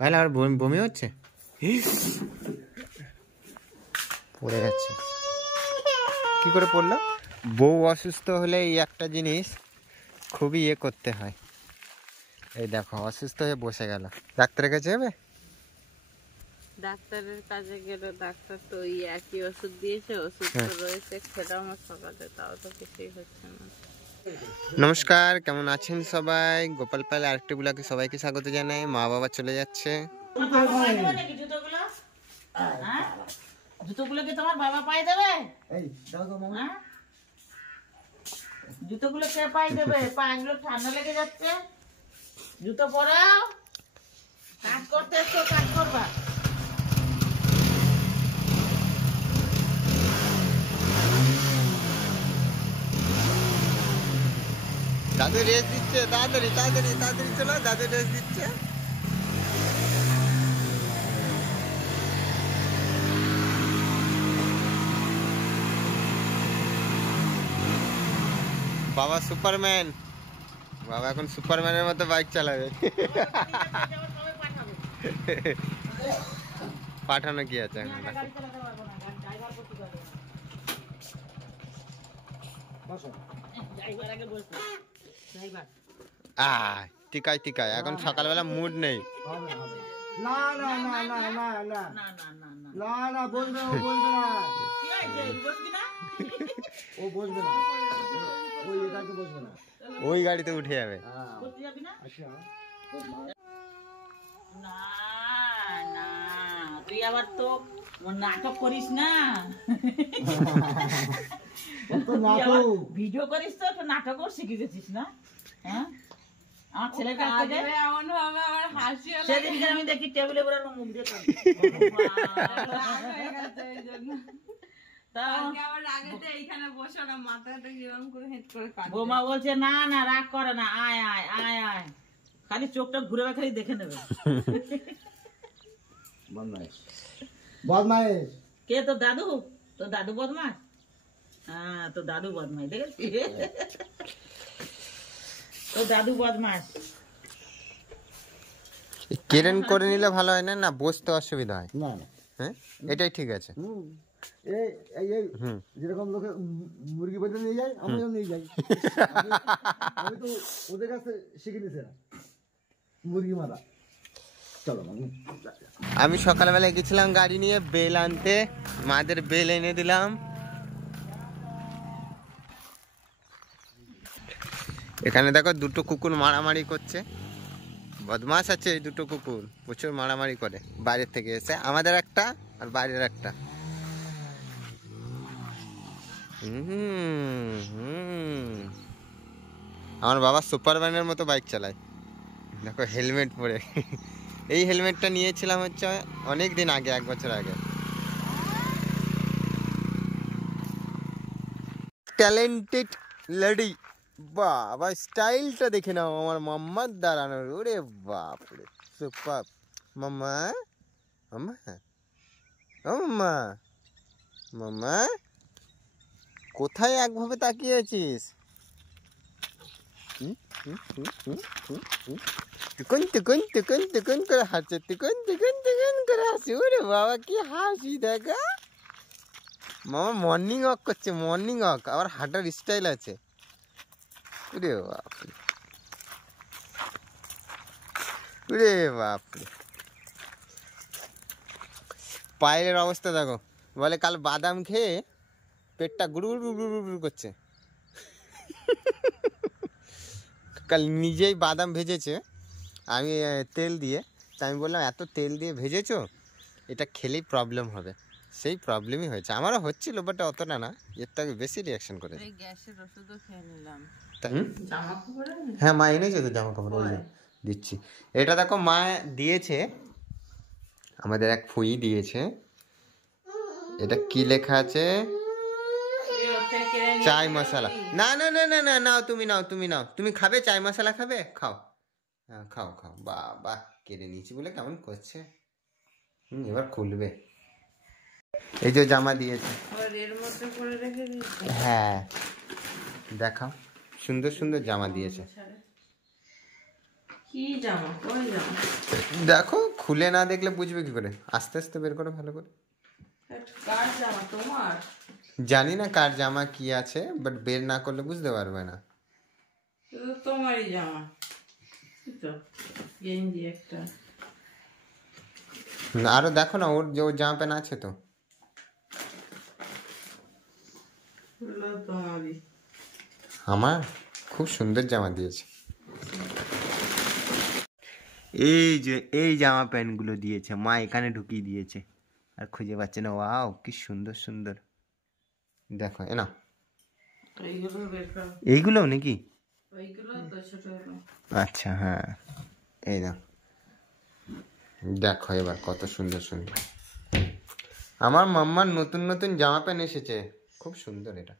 ভাই আমার বমি হচ্ছে, পড়ে যাচ্ছে। কি করে পড়লো? বউ অসুস্থ হলে এই একটা জিনিস খুবই করতে হয়। এই দেখো অসুস্থ হয়ে বসে গেল, ডাক্তারের কাছে যাবে? ডাক্তারের কাছে গেল, ডাক্তার তো ওই একই ওষুধ দিয়েছে, ওষুধ তো রয়েছে, খেলাম সকালে, তাও তো কিছুই হচ্ছে না। নমস্কার, কেমন আছেন সবাই? গোপাল পাল আরেকটি ব্লগে সবাইকে স্বাগত জানাই। মা বাবা চলে যাচ্ছে। জুতোগুলো কি তোমার বাবা পাই দেবে? জুতোগুলো কে পাই দেবে? পাগুলো ঠান্ডা লেগে যাচ্ছে, জুতো পরাও। কাজ করতে এসো, কাজ করবা। দাদু রেস দিচ্ছে, তাড়াতাড়ি তাড়াতাড়ি তাড়াতাড়ি চলো, দাদু রেস দিচ্ছে। বাবা সুপারম্যান, বাবা এখন সুপারম্যানের মতো বাইক চালাবে। পাঠানো কি আছে এখন? টিকায় টিকায়, এখন সকালবেলা মুড নেই। না না না না না না না না বলবে, ও বলবে না, ও বসবে না, ওই এটাকে বসবে না, ওই গাড়িতে উঠে যাবে। না না, তুই আবার তো নাটক করিস না, ভিডিও করিস তো, নাটকও শিখে গেছিস না? হ্যাঁ, আমার ছেলের কাছ থেকে এমন ভাবে আমার হাসি হলো, সেদিনকে আমি দেখি টেবিলে বলে মুখ দিয়ে বৌমা বলছে না না রাগ করে না, আয় আয় আয় আয়, খালি চোখটা ঘুরে খালি দেখে নেবে। বদমাইশ কে? তো দাদু? তো দাদু বদমাস? হ্যাঁ, তো দাদু বদমাস, দেখেছি তো দাদু বদমাস। কেরেন করে নিলে ভালো হয় না? না বসতে অসুবিধা হয় না না, হ্যাঁ এটাই ঠিক আছে। যেরকম লোকে মুরগি বেঁধে নিয়ে যায়, আমিও নিয়ে যাই। আমি তো ওদের কাছে শিখে নিয়েছি মুরগি মারা। চলো, আমি সকালবেলা গেছিলাম গাড়ি নিয়ে বেল আনতে, মাদের বেল এনে দিলাম। এখানে দেখো দুটো কুকুর মারামারি করছে, বদমাস আছে এই দুটো কুকুর, প্রচুর মারামারি করে। বাইরের থেকে এসে আমাদের একটা আর বাইরের একটা। আমার বাবা সুপারম্যানের মতো বাইক চালায়, দেখো হেলমেট পরে। এই হেলমেটটা নিয়েছিলাম হচ্ছে অনেক দিন আগে, 1 বছর আগে। ট্যালেন্টেড লেডি, বাবা স্টাইলটা দেখে নাও আমার মাম্মার দাঁড়ানোর। ওরে বাপরে, সুপার। মাম্মা মাম্মা ও মাম্মা, মাম্মা কোথায় একভাবে তাকিয়ে আছিস? টুকুন টুকুন টুকুন টুকুন করে হাসছে, টুকুন টুকুন টুকুন করে হাসি। ওরে বাবা কি হাসি দেখা! মামা মর্নিং ওয়াক করছে, মর্নিং ওয়াক, আবার হাঁটার স্টাইল আছে। ওরে বাপরে, ওরে বাপরে, পায়ের অবস্থা দেখো। বলে কাল বাদাম খেয়ে পেটটা গুড় গুড় গুড় গুড় করছে। কাল নিজেই বাদাম ভেজেছে আমি তেল দিয়ে, তা আমি বললাম এত তেল দিয়ে ভেজেছো, এটা খেলেই প্রবলেম হবে। সেই প্রবলেমই হয়েছে, আমারও হচ্ছিল, বাট অতটা না, এর থেকে বেশি রিয়াকশন করে। গ্যাসের ওষুধও খেয়ে নিলাম। হ্যাঁ মা এনেছে তো জামা কাপড়, ওই দিচ্ছি। এটা দেখো মা দিয়েছে, আমাদের এক ফুই দিয়েছে। এটা কি লেখা আছে? চাই মশলা। না না না না না, নাও তুমি, নাও তুমি, নাও তুমি। খাবে চাই মশলা? খাবে? খাও, হ্যাঁ খাও খাও। বাবা কেড়ে নিয়েছি বলে কেমন করছে। এবার খুলবে। এই যে জামা দিয়েছে, হ্যাঁ দেখাও, সুন্দর সুন্দর জামা দিয়েছে। কি জামা? কই জামা? দেখো খুলে না দেখলে বুঝবে কি করে? আস্তে আস্তে বের করো ভালো করে। কার জামা তোমার? জানি না কার জামা কি আছে, বাট বের না করলে বুঝতে পারবে না। এটা তো তোমারই জামা, এই তো গেঞ্জি একটা। না, আরো দেখো না, ওর জামা প্যান্ট আছে তো। এগুলো তোমারই। আমার খুব সুন্দর জামা দিয়েছে। এই যে এই জামা প্যান্টগুলো দিয়েছে মা, এখানে ঢুকিয়ে দিয়েছে আর খুঁজে পাচ্ছে না। ওয়াও কি সুন্দর সুন্দর, দেখো এ না। এইগুলো বের করো। এইগুলো নাকি? ওইগুলো তো ছোটগুলো। আচ্ছা হ্যাঁ, এই না, দেখো এবার কত সুন্দর সুন্দর আমার মাম্মার নতুন নতুন জামা প্যান্ট এসেছে, খুব সুন্দর। এটা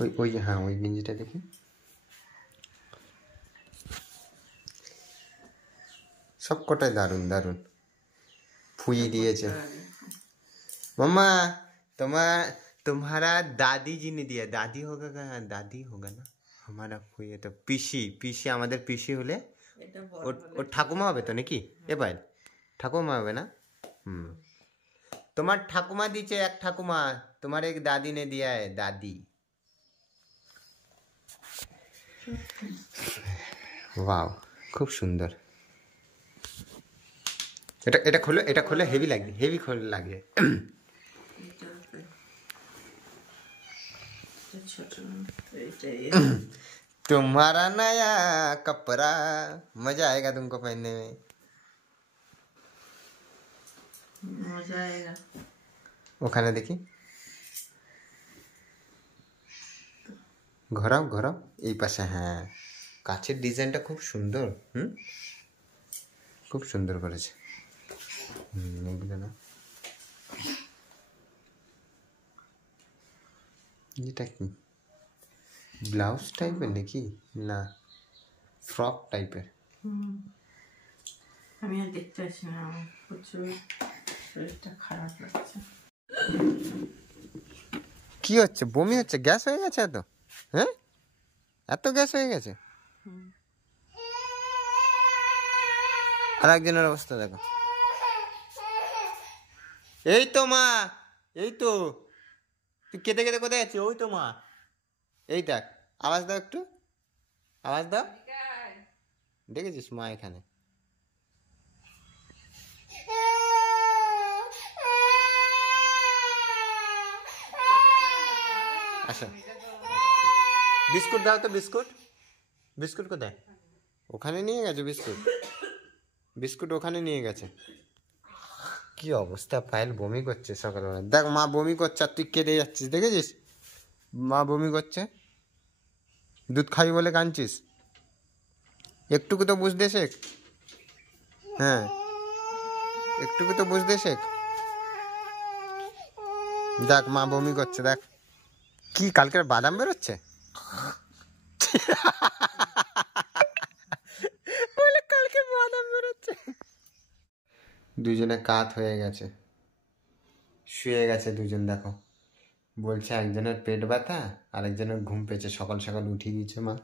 ওই ওই হ্যাঁ, ওই গেঞ্জিটা দেখি। সব কটাই দারুন দারুন, ফুই দিয়েছে। मम्मा तुम्हारा दादी जी ने दिया। दादी होगा क्या? दादी होगा ना, हमारा कोई तो পিসি আমাদের পিসি হলে এটা ও ঠাকুমা হবে তো নাকি? এ ভাই ঠাকুমা হবে না? তোমার ঠাকুমা দিচ্ছে এক ঠাকুমা, তোমার এক দাদি ने दिया है, दादी। वाओ খুব সুন্দর। এটা খোলে হেভি লাগে, হেভি খোলে লাগে। तुम्हारा नया कपड़ा मजा आएगा तुमको पहनने में। মজা আয়েগা। ওখানে দেখি, ঘোরাও ঘোরাও এই পাশে। হ্যাঁ, কাছের ডিজাইনটা খুব সুন্দর। খুব সুন্দর করেছে। এগুলো না, এটা কি ব্লাউজ টাইপের নাকি? না, ফ্রক টাইপের। আমি আর দেখতে পাচ্ছি না, আমার প্রচুর শরীরটা খারাপ লাগছে। কি হচ্ছে? বমি হচ্ছে? গ্যাস হয়ে গেছে এত? হ্যাঁ, এত গ্যাস হয়ে গেছে? আর একজনের অবস্থা দেখো। এই তো মা, এই তো তুই কেঁদে কেঁদে কোথায় যাচ্ছিস? ওই তো মা, এই দেখ, আওয়াজ দাও একটু, আওয়াজ দাও। দেখেছিস মা এখানে? আচ্ছা, বিস্কুট দাও তো। বিস্কুট, বিস্কুট কোথায়? ওখানে নিয়ে গেছে বিস্কুট, বিস্কুট ওখানে নিয়ে গেছে। কি অবস্থা, পায়েল বমি করছে সকালবেলা। দেখ মা বমি করছে আর তুই কেঁদে যাচ্ছিস, দেখেছিস? মা বমি করছে, দুধ খাবি বলে কাঁদছিস। একটুকু তো বুঝতে শেখ। হ্যাঁ, একটুকু তো বুঝতে শেখ। দেখ মা বমি করছে, দেখ। কি কালকের বাদাম বেরোচ্ছে? বলে কালকে বাদাম বেরোচ্ছে। দুজনে কাত হয়ে গেছে, শুয়ে গেছে দুজন। দেখো, বলছে একজনের পেট ব্যথা আর একজনের ঘুম পেয়েছে। সকাল সকাল উঠিয়ে দিয়েছে মা।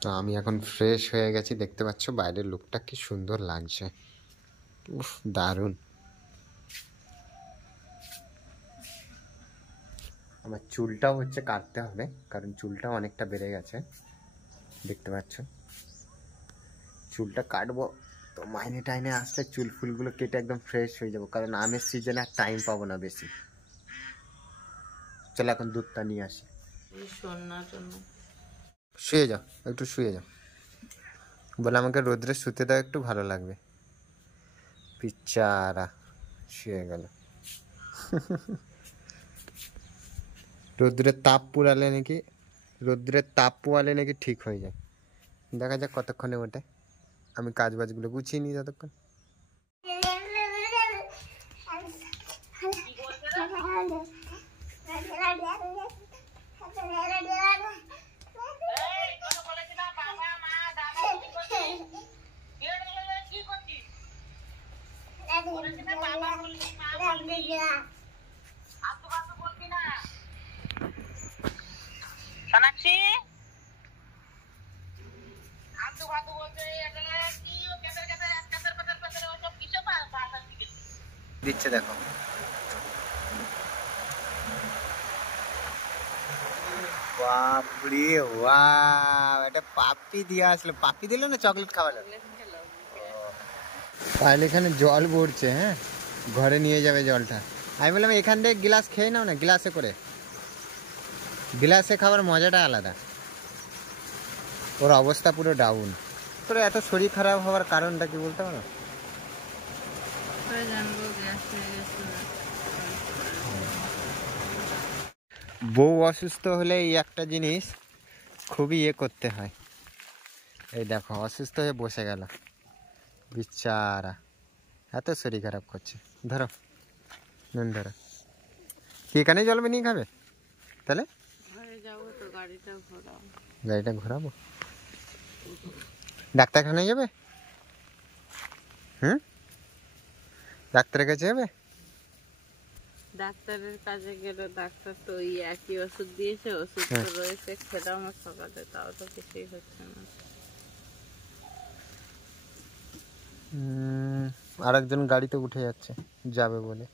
তো আমি এখন ফ্রেশ হয়ে গেছি, দেখতে পাচ্ছ বাইরের লুকটা কি সুন্দর লাগছে। উফ, দারুণ। আমার চুলটাও হচ্ছে কাটতে হবে, কারণ চুলটা অনেকটা বেড়ে গেছে, দেখতে পাচ্ছ। চুলটা কাটবো তো মাইনে টাইনে আসলে চুল ফুলগুলো কেটে একদম ফ্রেশ হয়ে যাবো, কারণ আমের সিজনে আর টাইম পাবো না বেশি। চলো এখন দুধটা নিয়ে আসি। শুয়ে যাও, একটু শুয়ে যাও। বলে আমাকে রোদ্রে শুতে দাও একটু, ভালো লাগবে। পিচ্চারা শুয়ে গেল। রোদ্রের তাপ পুরালে নাকি, রোদ্রের তাপ পোয়ালে নাকি ঠিক হয়ে যায়। দেখা যাক কতক্ষণে ওঠে। আমি কাজ বাজগুলো গুছিয়ে নিই ততক্ষণ। খুশি আলতু ভাতু বলছে এটা কি ও কেটে কেটে কাটার পাতার পাতার ওসব কিছু ভাষা শিখেছে দিচ্ছে দেখো। বাপরে ওয়াও, এটা পাপ্পি দিয়ে আসলো। পাপ্পি দিল না চকলেট খাওয়ালো? তাহলে এখানে জল পড়ছে। হ্যাঁ, ঘরে নিয়ে যাবে জলটা। আমি বললাম এখান থেকে গ্লাস খেয়ে নাও না, গ্লাসে করে। গ্লাসে খাবার মজাটা আলাদা। ওর অবস্থা পুরো ডাউন। তোর এত শরীর খারাপ হওয়ার কারণটা কি বলতে পারো? বউ অসুস্থ হলে এই একটা জিনিস খুবই করতে হয়। এই দেখো অসুস্থ হয়ে বসে গেল বিচারা, এত শরীর খারাপ করছে। ধরো নুন ধরো। কি এখানে জলবে নিয়ে খাবে? তাহলে গাড়িটা ঘোরাবো, ডাক্তারখানায় যাবে? ডাক্তারের কাছে যাবে? ডাক্তারের কাছে গেলে ডাক্তার তো ওই একই ওষুধ দিয়েছে, ওষুধ তো রয়েছে, খেলাম সকালে, তাও তো কিছুই হচ্ছে না। আরেকজন গাড়িতে উঠে যাচ্ছে, যাবে বলে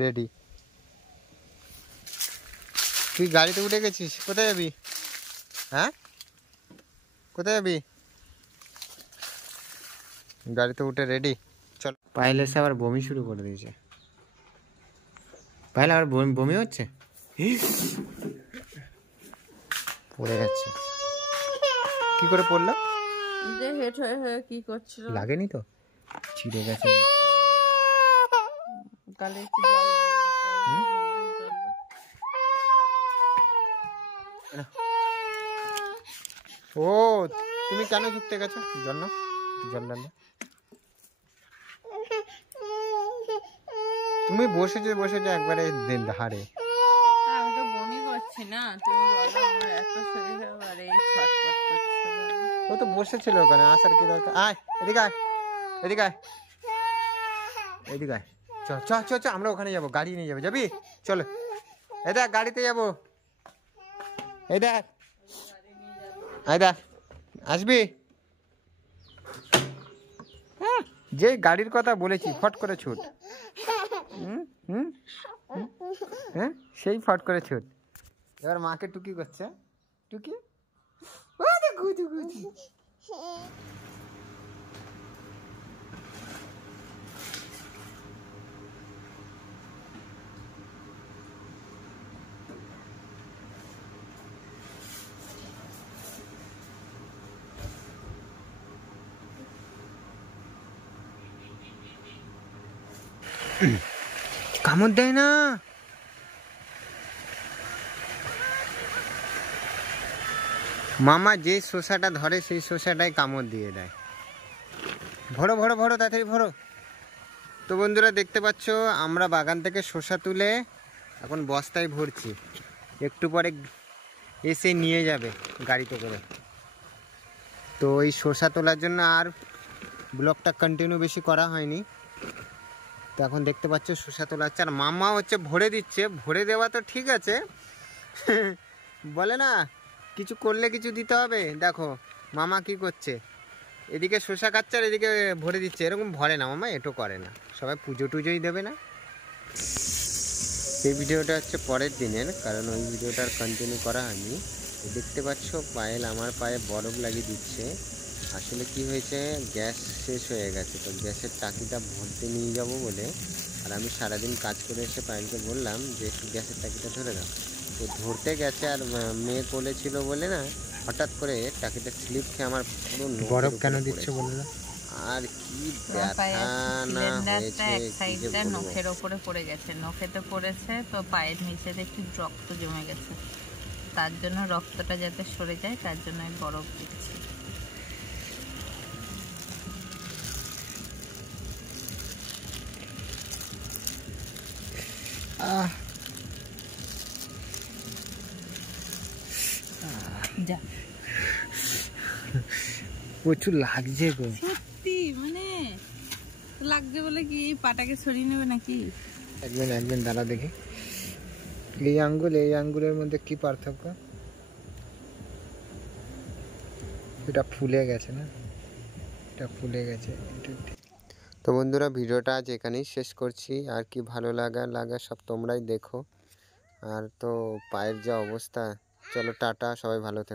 রেডি। তুই গাড়িতে উঠে গেছিস? কোথায় যাবি? হ্যাঁ, কোথায় যাবি? গাড়িতে উঠে রেডি, চল। পায়েল এসে আবার বমি শুরু করে দিয়েছে। পায়েল আবার বমি হচ্ছে, পড়ে যাচ্ছে। কি করে পড়লো? হেঁট হয়ে হয়ে কি করছিল? লাগেনি তো, ছিঁড়ে গেছে। গালে একটু জল ও তুমি কেন ঝুঁকতে গেছো? জল না, জল ডালো। তুমি বসেছো একবারে ধারে। আমি তো বমি করছি না, তুমি বলো আমার এত শরীর খারাপ, এই ছটফট করছে। ও তো বসেছিল ওখানে, আসার কি দরকার? আয় এদিকে আয়, এদিকে আয়, এদিকে আয়। চ চ চ চ, আমরা ওখানে যাবো, গাড়ি নিয়ে যাবো। যাবি? চলো, এই দেখ গাড়িতে যাবো। এই দেখ, এই দেখ, আসবি? যে গাড়ির কথা বলেছি ফট করে ছুট। হ্যাঁ, সেই ফট করে ছুট। এবার মাকে টুকি করছে, টুকি। কামড় দেয় না। মামা যে শসাটা ধরে সেই শসাটাই কামড় দিয়ে দেয়। ভরো ভরো ভরো, তাড়াতাড়ি ভরো। তো বন্ধুরা দেখতে পাচ্ছ, আমরা বাগান থেকে শসা তুলে এখন বস্তায় ভরছি। একটু পরে এসে নিয়ে যাবে গাড়িতে করে। তো এই শসা তোলার জন্য আর ব্লগটা কন্টিনিউ বেশি করা হয়নি। তো এখন দেখতে পাচ্ছ শসা তোলা হচ্ছে, আর মামা হচ্ছে ভরে দিচ্ছে। ভরে দেওয়া তো ঠিক আছে, বলে না কিছু করলে কিছু দিতে হবে। দেখো মামা কি করছে, এদিকে শসা কাটছে আর এদিকে ভরে দিচ্ছে। এরকম ভরে না মামা, এটো করে না। সবাই পুজো টুজোই দেবে না। এই ভিডিওটা হচ্ছে পরের দিনের, কারণ ওই ভিডিওটা আর কন্টিনিউ করা হয়নি। দেখতে পাচ্ছ পায়েল আমার পায়ে বরফ লাগিয়ে দিচ্ছে। আসলে কি হয়েছে, গ্যাস শেষ হয়ে গেছে, তো গ্যাসের টাকিটা ভরতে নিয়ে যাব বলে। আর আমি সারাদিন কাজ করে এসে পায়েলকে বললাম যে একটু গ্যাসের টাকিটা ধরে দাও। তো ধরতে গেছে, আর মেয়ে কোলে ছিল বলে না, হঠাৎ করে টাকিটা স্লিপ খেয়ে আমার পুরো বরফ কেন দিচ্ছে বলে না। আর কি ব্যথা না হয়েছে, নখের ওপরে পড়ে গেছে, নখেতে পড়েছে তো পায়ের নিচে একটু রক্ত জমে গেছে। তার জন্য রক্তটা যাতে সরে যায় তার জন্য আমি বরফ দিচ্ছি। প্রচুর লাগছে গো, সত্যি মানে লাগছে বলে কি পাটাকে সরিয়ে নেবে নাকি? একদিন দাঁড়া দেখি। এই আঙ্গুলের মধ্যে কি পার্থক্য? এটা ফুলে গেছে না, এটা ফুলে গেছে। তো বন্ধুরা ভিডিওটা আজ এখানেই শেষ করছি। আর কি ভালো লাগা সব তোমরাই দেখো। আর তো পায়ের যা অবস্থা, চলো টাটা, সবাই ভালো থেকো।